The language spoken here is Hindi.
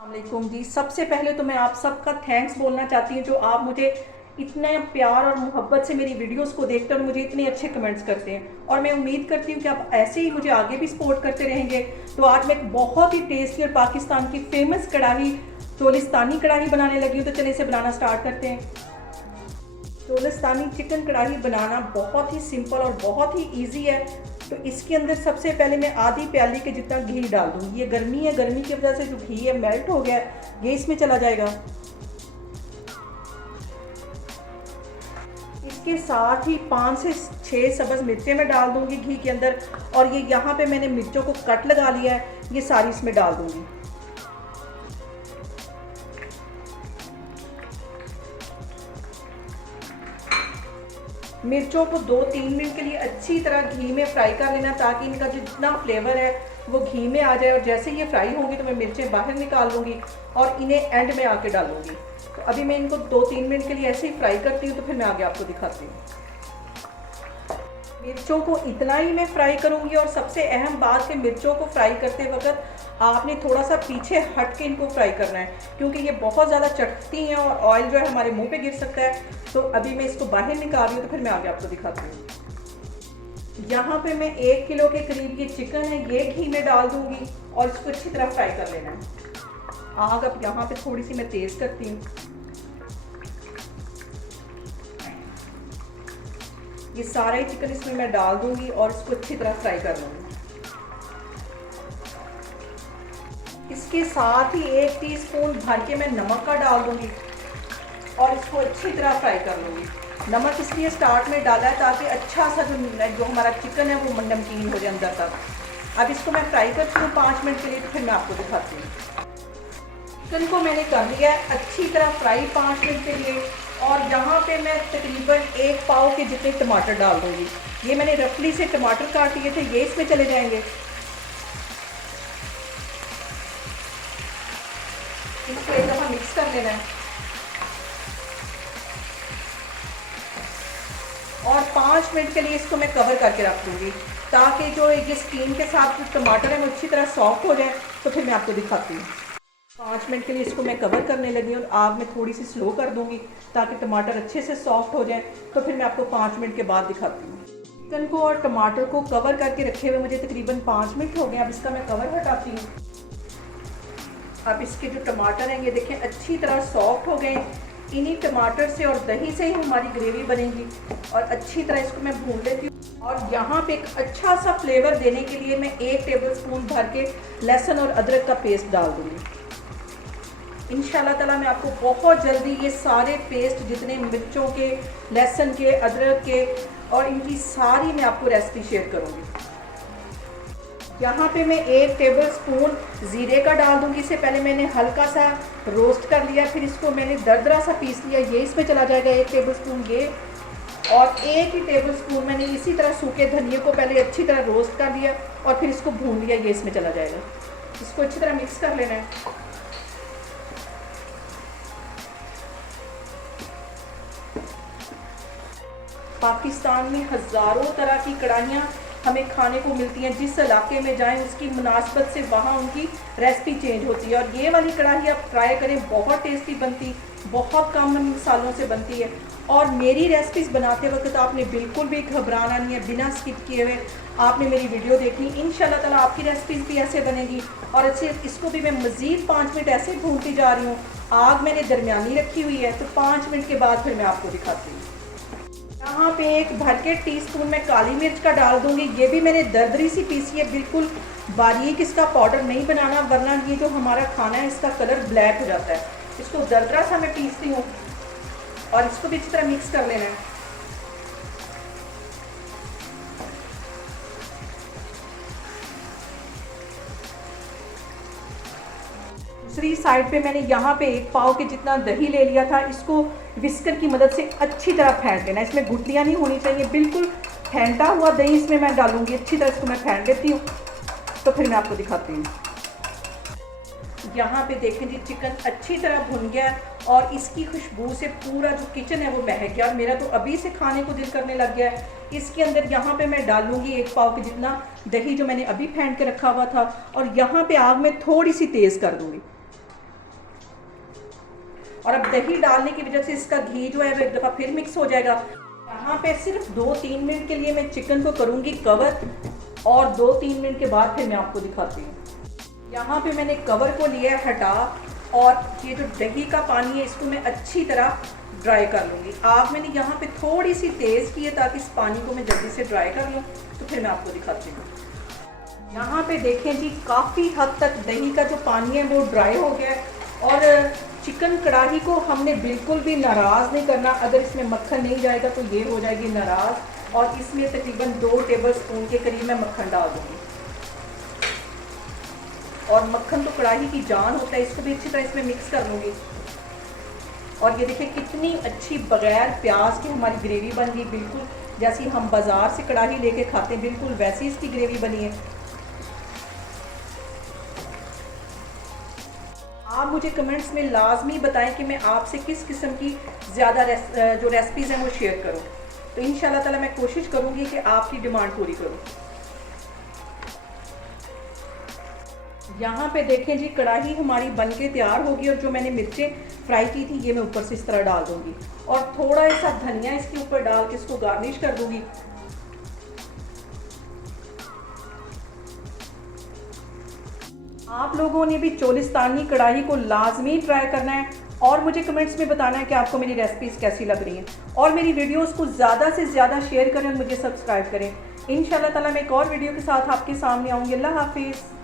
वालेकुम जी। सबसे पहले तो मैं आप सबका थैंक्स बोलना चाहती हूँ जो आप मुझे इतने प्यार और मोहब्बत से मेरी वीडियोस को देखकर मुझे इतने अच्छे कमेंट्स करते हैं, और मैं उम्मीद करती हूँ कि आप ऐसे ही मुझे आगे भी सपोर्ट करते रहेंगे। तो आज मैं एक बहुत ही टेस्टी और पाकिस्तान की फेमस कढ़ाई चोलिस्तानी कढ़ाई बनाने लगी हूँ। तो चलिए इसे बनाना स्टार्ट करते हैं। चोलिस्तानी चिकन कढ़ाई बनाना बहुत ही सिंपल और बहुत ही इजी है। तो इसके अंदर सबसे पहले मैं आधी प्याली के जितना घी डाल दूँगी। ये गर्मी है, गर्मी की वजह से जो घी है मेल्ट हो गया है, ये इसमें चला जाएगा। इसके साथ ही 5 से 6 सब्ज़ मिर्चें मैं डाल दूँगी घी के अंदर, और ये यहाँ पे मैंने मिर्चों को कट लगा लिया है, ये सारी इसमें डाल दूँगी। मिर्चों को 2-3 मिनट के लिए अच्छी तरह घी में फ्राई कर लेना, ताकि इनका जो जितना फ्लेवर है वो घी में आ जाए। और जैसे ये फ्राई होंगी तो मैं मिर्चें बाहर निकाल लूँगी और इन्हें एंड में आके डालूँगी। तो अभी मैं इनको 2-3 मिनट के लिए ऐसे ही फ्राई करती हूँ, तो फिर मैं आगे आपको दिखाती हूँ। मिर्चों को इतना ही मैं फ्राई करूँगी, और सबसे अहम बात कि मिर्चों को फ्राई करते वक्त आपने थोड़ा सा पीछे हट के इनको फ्राई करना है, क्योंकि ये बहुत ज़्यादा चटकती हैं और ऑयल जो है हमारे मुंह पे गिर सकता है। तो अभी मैं इसको बाहर निकाल रही हूँ, तो फिर मैं आगे आपको दिखाती हूँ। यहाँ पे मैं 1 किलो के करीब ये चिकन है, ये घी में डाल दूँगी और इसको अच्छी तरह फ्राई कर लेना है। आग अब यहाँ पे थोड़ी सी मैं तेज़ करती हूँ। ये सारा ही चिकन इसमें मैं डाल दूँगी और इसको अच्छी तरह फ्राई कर लूँगी। इसके साथ ही 1 टीस्पून भर के मैं नमक का डाल दूँगी और इसको अच्छी तरह फ्राई कर लूँगी। नमक इसलिए स्टार्ट में डाला है ताकि अच्छा सा जो हमारा चिकन है वो नमकीन हो जाए अंदर तक। अब इसको मैं फ्राई करती हूँ 5 मिनट के लिए, तो फिर मैं आपको दिखाती हूँ। चिकन को मैंने कर लिया है अच्छी तरह फ्राई 5 मिनट के लिए, और यहाँ पे मैं तकरीबन 1 पाव के जितने टमाटर डाल दूँगी। ये मैंने रफली से टमाटर काट लिए थे, ये इसमें चले जाएंगे। इसको एक दफ़ा मिक्स कर लेना है और 5 मिनट के लिए इसको मैं कवर करके रख दूँगी, ताकि जो ये स्टीम के साथ जो टमाटर है वो अच्छी तरह सॉफ्ट हो जाए। तो फिर मैं आपको दिखाती हूँ। 5 मिनट के लिए इसको मैं कवर करने लगी और आग में थोड़ी सी स्लो कर दूँगी, ताकि टमाटर अच्छे से सॉफ्ट हो जाए। तो फिर मैं आपको 5 मिनट के बाद दिखाती हूँ। चिकन को और टमाटर को कवर करके रखे हुए मुझे तकरीबन 5 मिनट हो गए। अब इसका मैं कवर हटाती हूँ। अब इसके जो टमाटर हैं ये देखें अच्छी तरह सॉफ्ट हो गए। इन्हीं टमाटर से और दही से ही हमारी ग्रेवी बनेगी, और अच्छी तरह इसको मैं भून लेती हूँ। और यहाँ पे एक अच्छा सा फ्लेवर देने के लिए मैं 1 टेबलस्पून भर के लहसुन और अदरक का पेस्ट डाल दूँगी। इंशाल्लाह ताला मैं आपको बहुत जल्दी ये सारे पेस्ट जितने मिर्चों के, लहसुन के, अदरक के और इनकी सारी मैं आपको रेसिपी शेयर करूँगी। यहाँ पे मैं 1 टेबलस्पून ज़ीरे का डाल दूँगी। इससे पहले मैंने हल्का सा रोस्ट कर लिया, फिर इसको मैंने दरदरा सा पीस लिया, ये इसमें चला जाएगा 1 टेबलस्पून ये। और 1 ही टेबलस्पून मैंने इसी तरह सूखे धनिए को पहले अच्छी तरह रोस्ट कर लिया और फिर इसको भून लिया, ये इसमें चला जाएगा। इसको अच्छी तरह मिक्स कर लेना है। पाकिस्तान में हज़ारों तरह की कढ़ाइयाँ हमें खाने को मिलती हैं। जिस इलाके में जाएं उसकी मुनासबत से वहाँ उनकी रेसिपी चेंज होती है। और ये वाली कढ़ाई आप ट्राई करें, बहुत टेस्टी बनती, बहुत कम मसालों से बनती है। और मेरी रेसिपीज़ बनाते वक्त आपने बिल्कुल भी घबराना नहीं है, बिना स्किप किए हुए आपने मेरी वीडियो देखनी। इंशाल्लाह ताला आपकी रेसिपीज़ भी ऐसे बनेगी। और अच्छे इसको भी मैं मज़ीद 5 मिनट ऐसे भूनती जा रही हूँ। आग मैंने दरमियानी रखी हुई है, तो 5 मिनट के बाद फिर मैं आपको दिखाती हूँ। यहाँ पे 1 भर के टीस्पून मैं काली मिर्च का डाल दूँगी। ये भी मैंने दरदरी सी पीसी है, बिल्कुल बारीक इसका पाउडर नहीं बनाना, वरना ये जो हमारा खाना है इसका कलर ब्लैक हो जाता है। इसको दरदरा सा मैं पीसती हूँ और इसको भी इस तरह मिक्स कर लेना है। दूसरी साइड पे मैंने यहाँ पे 1 पाव के जितना दही ले लिया था। इसको विस्कर की मदद से अच्छी तरह फेंट लेना है। इसमें गुठलियाँ नहीं होनी चाहिए, बिल्कुल फेंटा हुआ दही इसमें मैं डालूंगी। अच्छी तरह इसको मैं फेंट लेती हूँ, तो फिर मैं आपको दिखाती हूँ। यहाँ पे देखें जी, चिकन अच्छी तरह भुन गया और इसकी खुशबू से पूरा जो किचन है वो महक गया, और मेरा तो अभी से खाने को दिल करने लग गया है। इसके अंदर यहाँ पे मैं डालूंगी 1 पाव के जितना दही जो मैंने अभी फेंट के रखा हुआ था, और यहाँ पे आग में थोड़ी सी तेज़ कर दूँगी। और अब दही डालने की वजह से इसका घी जो है वो एक दफ़ा फिर मिक्स हो जाएगा। यहाँ पे सिर्फ 2-3 मिनट के लिए मैं चिकन को करूँगी कवर, और 2-3 मिनट के बाद फिर मैं आपको दिखाती हूँ। यहाँ पे मैंने कवर को लिया है हटा, और ये जो दही का पानी है इसको मैं अच्छी तरह ड्राई कर लूँगी। आग मैंने यहाँ पे थोड़ी सी तेज़ की है ताकि इस पानी को मैं जल्दी से ड्राई कर लूँ, तो फिर मैं आपको दिखाती हूँ। यहाँ पे देखें जी, काफ़ी हद तक दही का जो पानी है वो ड्राई हो गया है, और चिकन कढ़ाई को हमने बिल्कुल भी नाराज़ नहीं करना। अगर इसमें मक्खन नहीं जाएगा तो ये हो जाएगी नाराज़, और इसमें तकरीबन 2 टेबल स्पून के करीब मैं मक्खन डाल दूँगी। और मक्खन तो कढ़ाई की जान होता है, इसको भी अच्छी तरह इसमें मिक्स कर लूँगी। और ये देखिए कितनी अच्छी बगैर प्याज की हमारी ग्रेवी बन गई, बिल्कुल जैसी हम बाज़ार से कढ़ाई लेके खाते हैं, बिल्कुल वैसी इसकी ग्रेवी बनी है। आप मुझे कमेंट्स में लाजमी बताएं कि मैं आपसे किस किस्म की ज़्यादा जो रेसिपीज़ हैं वो शेयर करूं, तो इंशाल्लाह ताला मैं कोशिश करूंगी कि आपकी डिमांड पूरी करूं। यहाँ पे देखें जी, कढ़ाई हमारी बनके तैयार होगी, और जो मैंने मिर्चें फ्राई की थी ये मैं ऊपर से इस तरह डाल दूँगी, और थोड़ा सा धनिया इसके ऊपर डाल के इसको गार्निश कर दूँगी। आप लोगों ने भी चोलिस्तानी कढ़ाई को लाजमी ट्राई करना है, और मुझे कमेंट्स में बताना है कि आपको मेरी रेसिपीज़ कैसी लग रही हैं, और मेरी वीडियोस को ज़्यादा से ज़्यादा शेयर करें और मुझे सब्सक्राइब करें। इंशाल्लाह ताला मैं एक और वीडियो के साथ आपके सामने आऊँगी। अल्लाह हाफिज़।